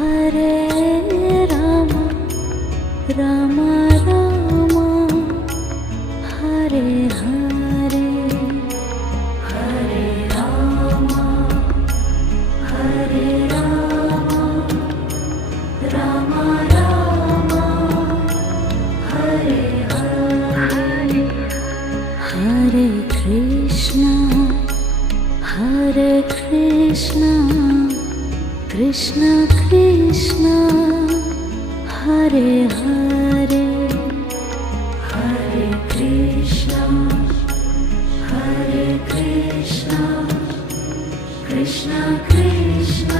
Hare Rama Rama Rama Hare Hare Hare Rama Hare Rama Rama Rama Hare Hare Hare Krishna Krishna Krishna Hare Hare Hare Krishna Krishna Krishna